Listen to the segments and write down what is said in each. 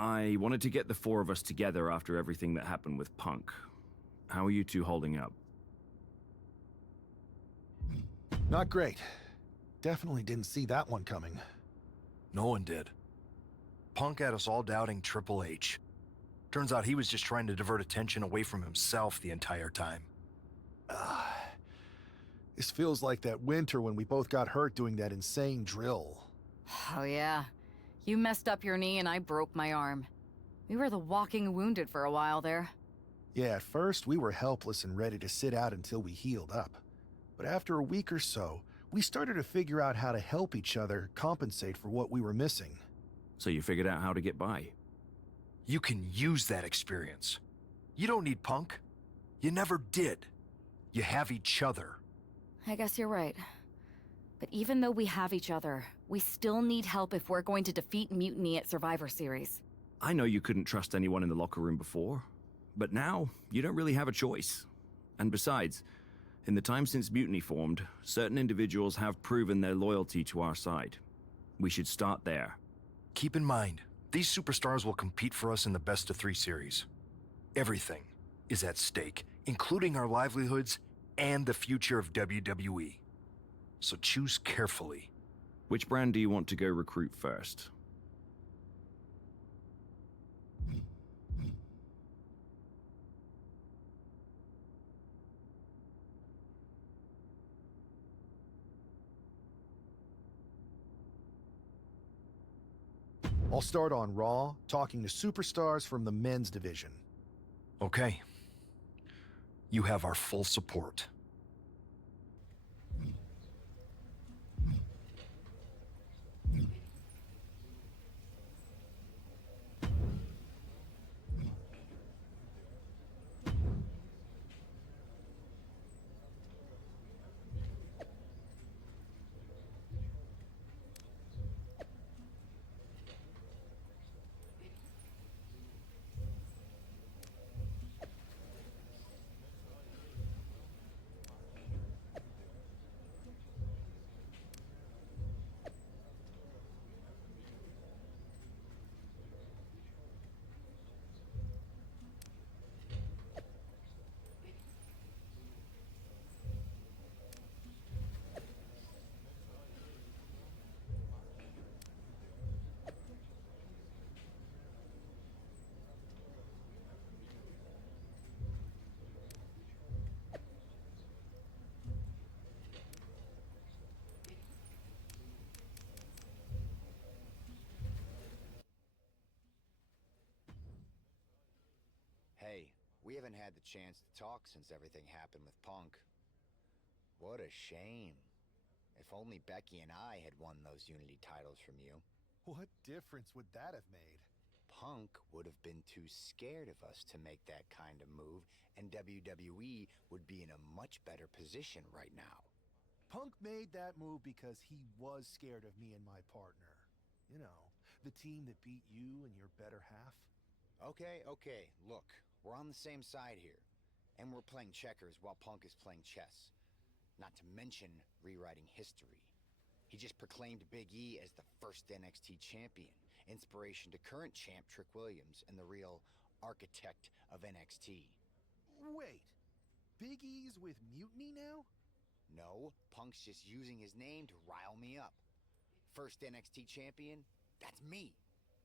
I wanted to get the four of us together after everything that happened with Punk. How are you two holding up? Not great. Definitely didn't see that one coming. No one did. Punk had us all doubting Triple H. Turns out he was just trying to divert attention away from himself the entire time. This feels like that winter when we both got hurt doing that insane drill. Oh yeah. You messed up your knee and I broke my arm. We were the walking wounded for a while there. Yeah, at first we were helpless and ready to sit out until we healed up. But after a week or so, we started to figure out how to help each other compensate for what we were missing. So you figured out how to get by? You can use that experience. You don't need Punk. You never did. You have each other. I guess you're right. But even though we have each other, we still need help if we're going to defeat Mutiny at Survivor Series. I know you couldn't trust anyone in the locker room before, but now you don't really have a choice. And besides, in the time since Mutiny formed, certain individuals have proven their loyalty to our side. We should start there. Keep in mind, these superstars will compete for us in the best-of-3 series. Everything is at stake, including our livelihoods and the future of WWE. So choose carefully. Which brand do you want to go recruit first? I'll start on Raw, talking to superstars from the men's division. Okay. You have our full support. Hey, we haven't had the chance to talk since everything happened with Punk. What a shame. If only Becky and I had won those Unity titles from you. What difference would that have made? Punk would have been too scared of us to make that kind of move, and WWE would be in a much better position right now. Punk made that move because he was scared of me and my partner. You know, the team that beat you and your better half. Okay, look, we're on the same side here. And we're playing checkers while Punk is playing chess. Not to mention rewriting history. He just proclaimed Big E as the first NXT champion, inspiration to current champ Trick Williams and the real architect of NXT. Wait, Big E's with Mutiny now? No, Punk's just using his name to rile me up. First NXT champion? That's me.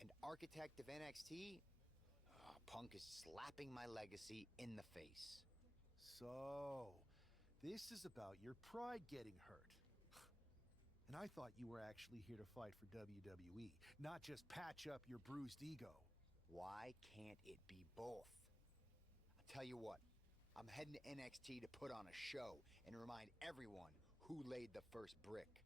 And architect of NXT? Punk is slapping my legacy in the face. So, this is about your pride getting hurt. And I thought you were actually here to fight for WWE, not just patch up your bruised ego. Why can't it be both? I'll tell you what, I'm heading to NXT to put on a show and remind everyone who laid the first brick.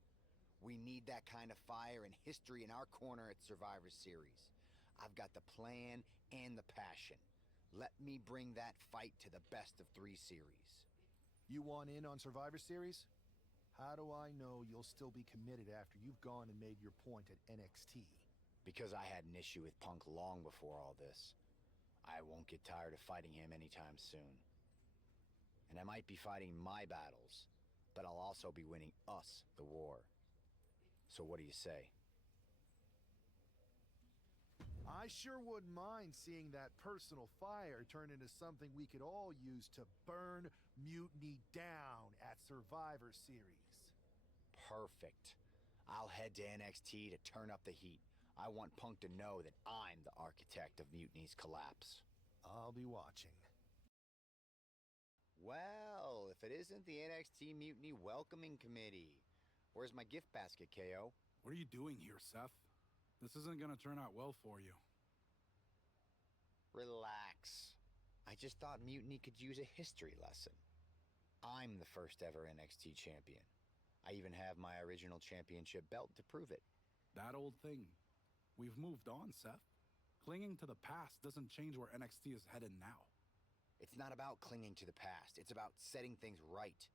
We need that kind of fire and history in our corner at Survivor Series. I've got the plan and the passion. Let me bring that fight to the best-of-3 series. You want in on Survivor Series? How do I know you'll still be committed after you've gone and made your point at NXT? Because I had an issue with Punk long before all this. I won't get tired of fighting him anytime soon. And I might be fighting my battles, but I'll also be winning us the war. So what do you say? I sure wouldn't mind seeing that personal fire turn into something we could all use to burn Mutiny down at Survivor Series. Perfect. I'll head to NXT to turn up the heat. I want Punk to know that I'm the architect of Mutiny's collapse. I'll be watching. Well, if it isn't the NXT Mutiny Welcoming Committee. Where's my gift basket, KO? What are you doing here, Seth? This isn't gonna turn out well for you. Relax. I just thought Mutiny could use a history lesson. I'm the first ever NXT champion. I even have my original championship belt to prove it. That old thing. We've moved on, Seth. Clinging to the past doesn't change where NXT is headed now. It's not about clinging to the past. It's about setting things right.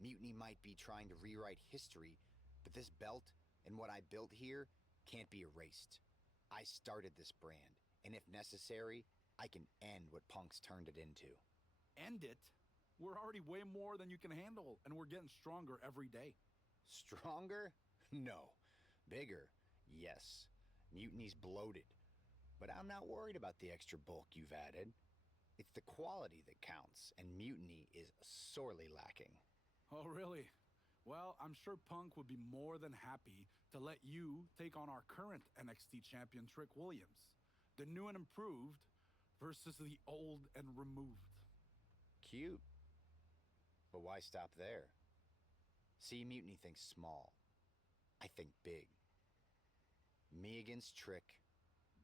Mutiny might be trying to rewrite history, but this belt and what I built here can't be erased. I started this brand, and if necessary, I can end what Punk's turned it into. End it? We're already way more than you can handle, and we're getting stronger every day. Stronger? No. Bigger? Yes. Mutiny's bloated. But I'm not worried about the extra bulk you've added. It's the quality that counts, and Mutiny is sorely lacking. Oh, really? Well, I'm sure Punk would be more than happy to let you take on our current NXT champion, Trick Williams. The new and improved versus the old and removed. Cute. But why stop there? See, Mutiny thinks small. I think big. Me against Trick.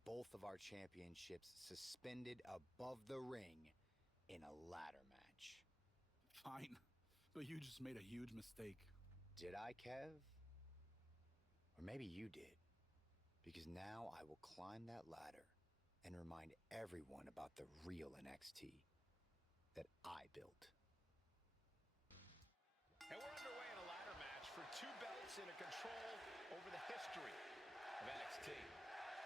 Both of our championships suspended above the ring in a ladder match. Fine, but you just made a huge mistake. Did I, Kev? Or maybe you did. Because now I will climb that ladder and remind everyone about the real NXT that I built. And we're underway in a ladder match for 2 belts and a control over the history of NXT.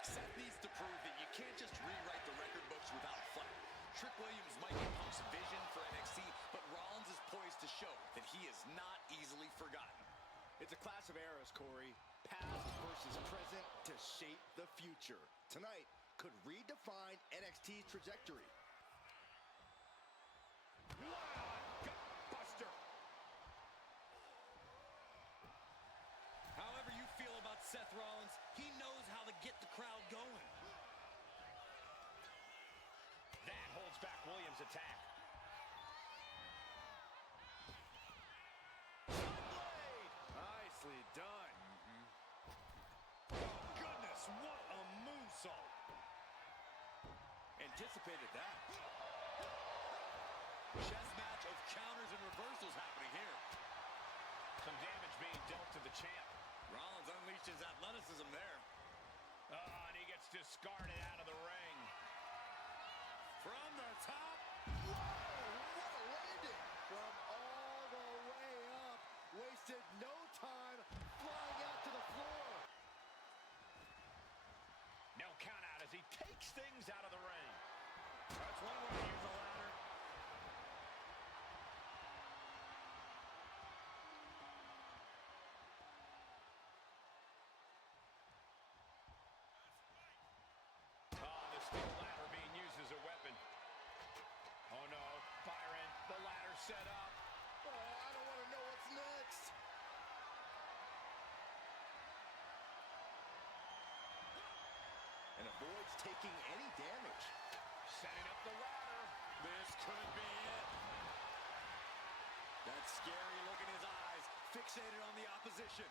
Seth needs to prove that you can't just rewrite the record books without a fight. Trick Williams might be Punk's vision for NXT, but Rollins is poised to show that he is not easily forgotten. It's a clash of eras, Corey. Past versus present to shape the future. Tonight could redefine NXT's trajectory. Wow, gutbuster! However you feel about Seth Rollins, he knows how to get the crowd going. That holds back Williams' attack. Blade! Nicely done. Oh, goodness, what a moonsault. Anticipated that. Chess match of counters and reversals happening here. Some damage being dealt to the champ. Rollins unleashes athleticism there. Oh, and he gets discarded out of the ring. From the top. Whoa, what a landing! From all the way up. Wasted no time flying out to the floor. No count out as he takes things out of the ring. That's one way to use the ladder. Oh, the steel ladder being used as a weapon. Oh no, Byron, the ladder set up. Oh, I don't want to know what's next. And avoids taking any damage. Setting up the ladder. This could be it. That scary look in his eyes, fixated on the opposition.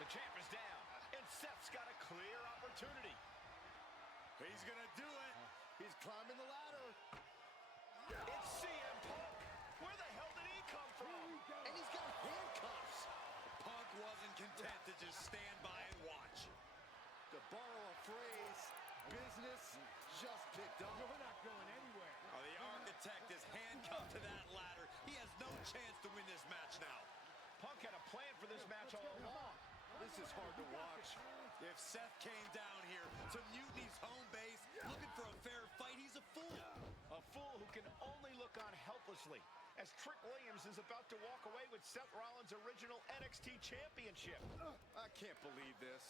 The champ is down, and Seth's got a clear opportunity. He's gonna do it. He's climbing the ladder. It's CM Punk. Where the hell did he come from? And he's got handcuffs. Punk wasn't content to just stand by and watch. To borrow a phrase, business just picked up. We're not going anywhere. Oh, the architect is handcuffed to that ladder. He has no chance to win this match now. Punk had a plan for this match all along. This is hard to watch. If Seth came down here to Mutiny's home base looking for a fair fight, he's a fool. A fool who can only look on helplessly. as Trick Williams is about to walk away with Seth Rollins' original NXT Championship. I can't believe this.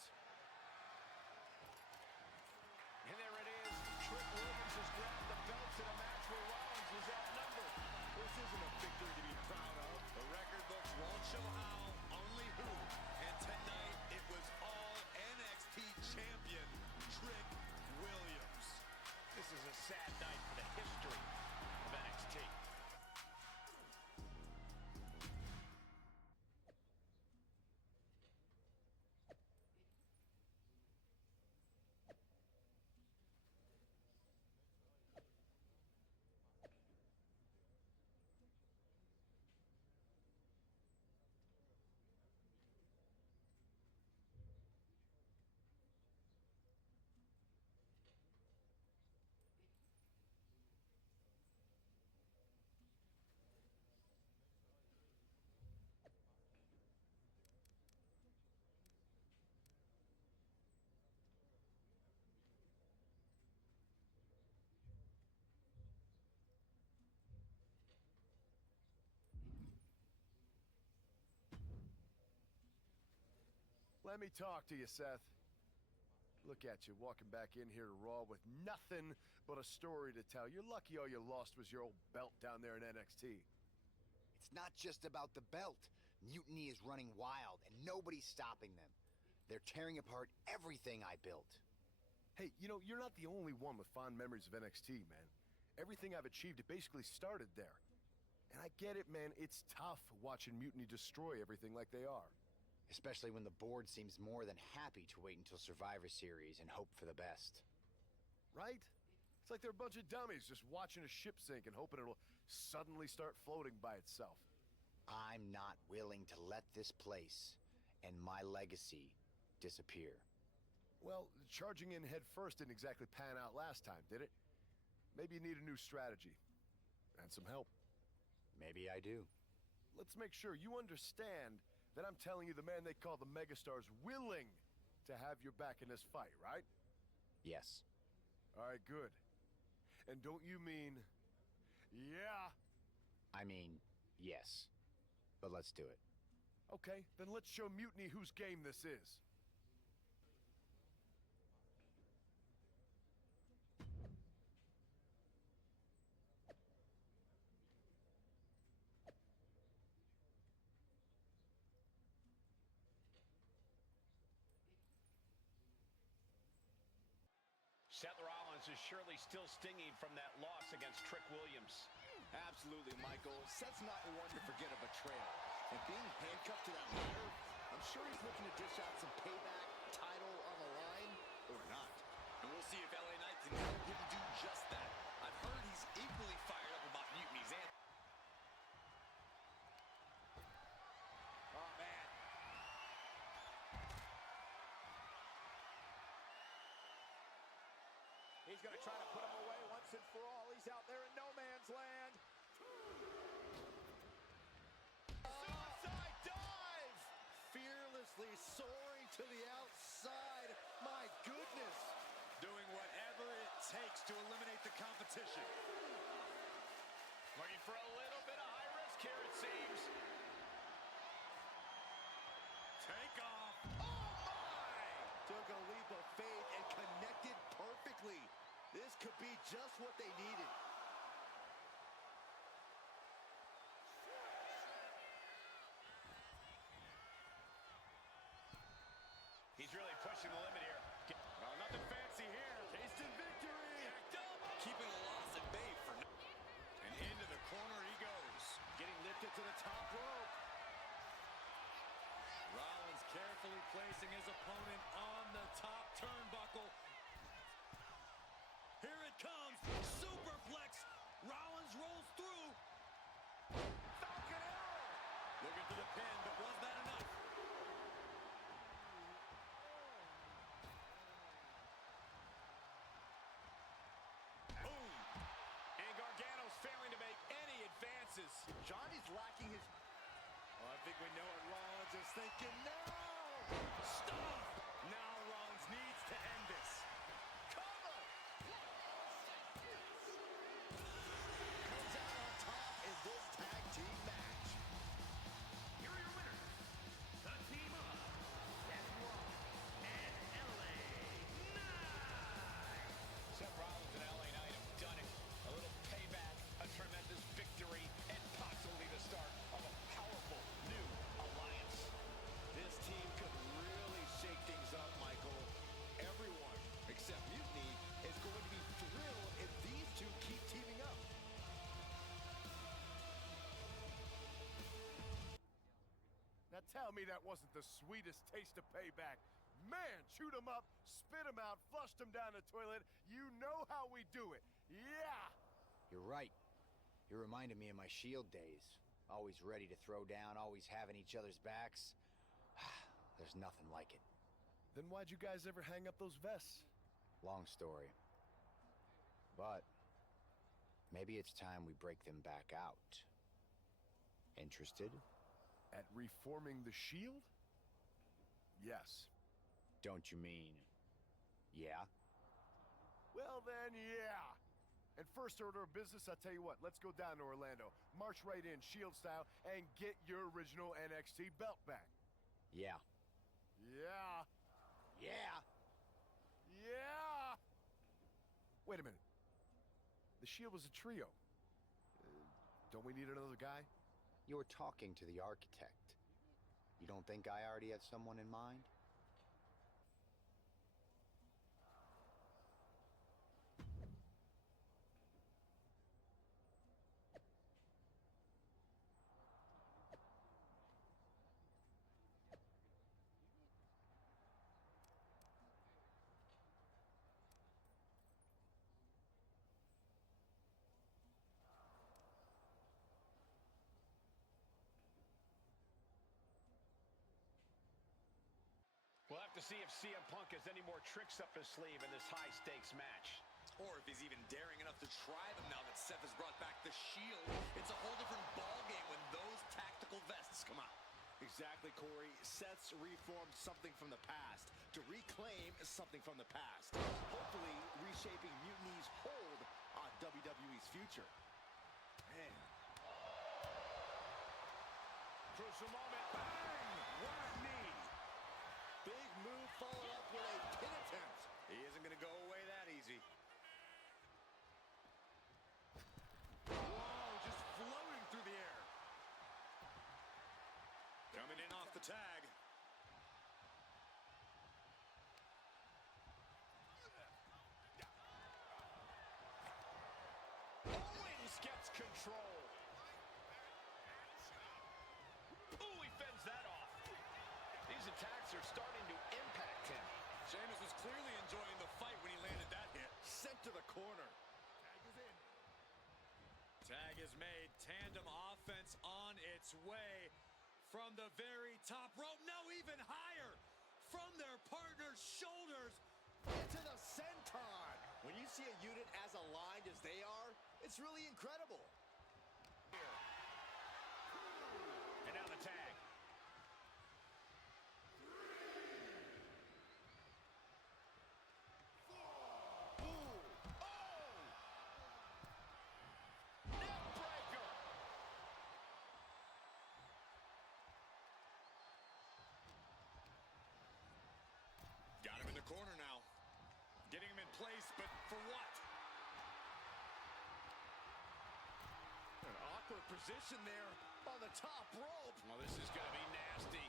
And there it is. Trick Williams has grabbed the belts in a match where Rollins was outnumbered. This isn't a victory to be proud of. The record books won't show how, only who. And tonight, it was all NXT champion Trick Williams. This is a sad night for the history of NXT. Let me talk to you, Seth. Look at you, walking back in here to Raw with nothing but a story to tell. You're lucky all you lost was your old belt down there in NXT. It's not just about the belt. Mutiny is running wild, and nobody's stopping them. They're tearing apart everything I built. Hey, you know, you're not the only one with fond memories of NXT, man. Everything I've achieved, it basically started there. And I get it, man. It's tough watching Mutiny destroy everything like they are. Especially when the board seems more than happy to wait until Survivor Series and hope for the best. Right? It's like they're a bunch of dummies just watching a ship sink and hoping it'll suddenly start floating by itself. I'm not willing to let this place and my legacy disappear. Well, charging in head first didn't exactly pan out last time, did it? Maybe you need a new strategy. And some help. Maybe I do. Let's make sure you understand that I'm telling you the man they call the megastar's willing to have your back in this fight, right? Yes. All right, good. And don't you mean, yeah? I mean, yes. But let's do it. Okay, then let's show Mutiny whose game this is. Seth Rollins is surely still stinging from that loss against Trick Williams. Absolutely, Michael. Seth's not one to forget a betrayal. And being handcuffed to that ladder, I'm sure he's looking to dish out some payback, title on the line, or not. And we'll see if LA Knight can help him do just that. I've heard he's equally fired up about Mutiny's anthem. Oh, man. He's going to try to put him away once and for all. He's out there in no man's land. Suicide dive! Fearlessly soaring to the outside. My goodness. Doing whatever it takes to eliminate the competition. Looking for a little bit of high risk here, it seems. Take off. Oh my! Took a leap of faith and connected perfectly. This could be just what they needed. He's really pushing the limit here. Well, nothing fancy here. Tasting victory. Keeping a loss at bay for now. And into the corner he goes. Getting lifted to the top rope. Rollins carefully placing his opponent on the top turnbuckle. Here it comes. Superplex. Rollins rolls through. Falcon Arrow! Looking for the pin, but was that enough? Boom! And Gargano's failing to make any advances. Johnny's lacking his... Oh, I think we know what Rollins is thinking. No! Stop! Now Rollins needs to end this. Cover! Comes out on top in this tag tell me that wasn't the sweetest taste of payback. Man, chewed him up, spit him out, flushed him down the toilet. You know how we do it. Yeah! You're right. You reminded me of my Shield days. Always ready to throw down, always having each other's backs. There's nothing like it. Then why'd you guys ever hang up those vests? Long story. But maybe it's time we break them back out. Interested? At reforming the Shield? Yes. Don't you mean... yeah? Well then, yeah. And first order of business, I'll tell you what, let's go down to Orlando, march right in, Shield style, and get your original NXT belt back. Yeah. Yeah. Yeah! Yeah! Wait a minute. The Shield was a trio. Don't we need another guy? You were talking to the architect. You don't think I already had someone in mind? We'll have to see if CM Punk has any more tricks up his sleeve in this high-stakes match. Or if he's even daring enough to try them now that Seth has brought back the Shield. It's a whole different ballgame when those tactical vests come out. Exactly, Corey. Seth's reformed something from the past to reclaim something from the past. Hopefully reshaping Mutiny's hold on WWE's future. Man. Crucial moment. Bang! What a knee! Big move followed up with a pin attempt. He isn't going to go away that easy. Whoa, just floating through the air. Coming in off the tag. Owens gets control. Ooh, he fends that off. These attacks are starting to impact him. Sheamus was clearly enjoying the fight when he landed that hit. Sent to the corner. Tag is in. Tag is made. Tandem offense on its way from the very top rope. No, even higher from their partner's shoulders into the senton. When you see a unit as aligned as they are, it's really incredible. And now the tag. Got him in the corner now. Getting him in place, but for what? An awkward position there on the top rope. Well, this is going to be nasty.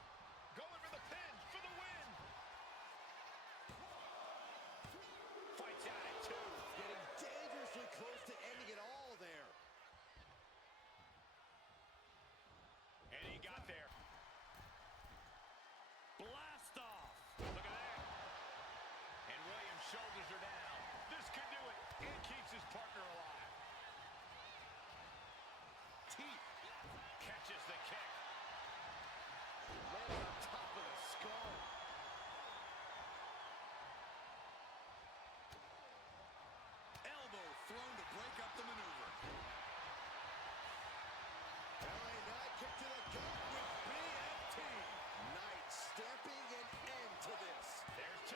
Going for the pin for the win. Fights out at 2. Getting dangerously close to ending it all there. And he got there. Blast off. Look at that. And Williams' shoulders are down. This could do it. And keeps his partner alive. Teeth. Catches the kick. Landing on top of the skull. Elbow thrown to break up the maneuver. LA Knight kick to the gut with BFT. Knight stamping an end to this. There's 2.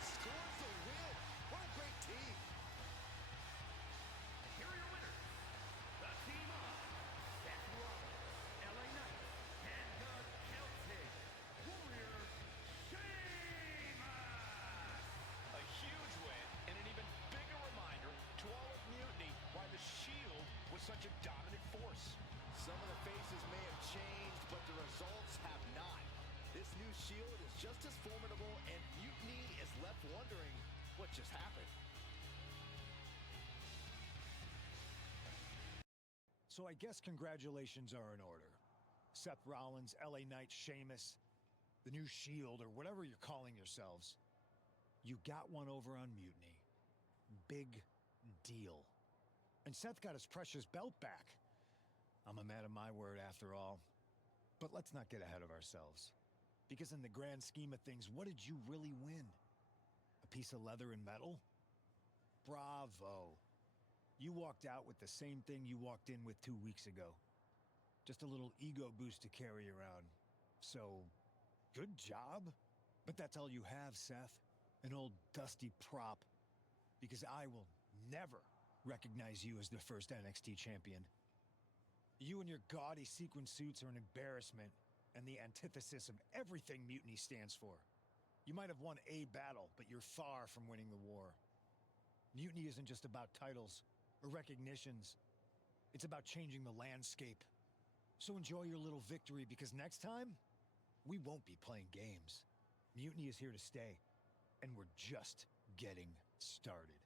Scores the win. What a great team. Here are your winners. The team of Seth Rollins, LA Knight, and the Celtic Warrior, Sheamus. A huge win and an even bigger reminder to all of Mutiny why the Shield was such a dominant force. Some of the faces may have changed, but the results have not. This new Shield is just as formidable, and Mutiny is left wondering what just happened. So I guess congratulations are in order. Seth Rollins, LA Knight, Sheamus, the new Shield, or whatever you're calling yourselves. You got one over on Mutiny. Big deal. And Seth got his precious belt back. I'm a man of my word after all. But let's not get ahead of ourselves. Because in the grand scheme of things, what did you really win? A piece of leather and metal? Bravo. You walked out with the same thing you walked in with 2 weeks ago. Just a little ego boost to carry around. So, good job. But that's all you have, Seth. An old dusty prop. Because I will never recognize you as the first NXT champion. You and your gaudy sequin suits are an embarrassment and the antithesis of everything Mutiny stands for. You might have won a battle, but you're far from winning the war. Mutiny isn't just about titles or recognitions. It's about changing the landscape. So enjoy your little victory, because next time, we won't be playing games. Mutiny is here to stay, and we're just getting started.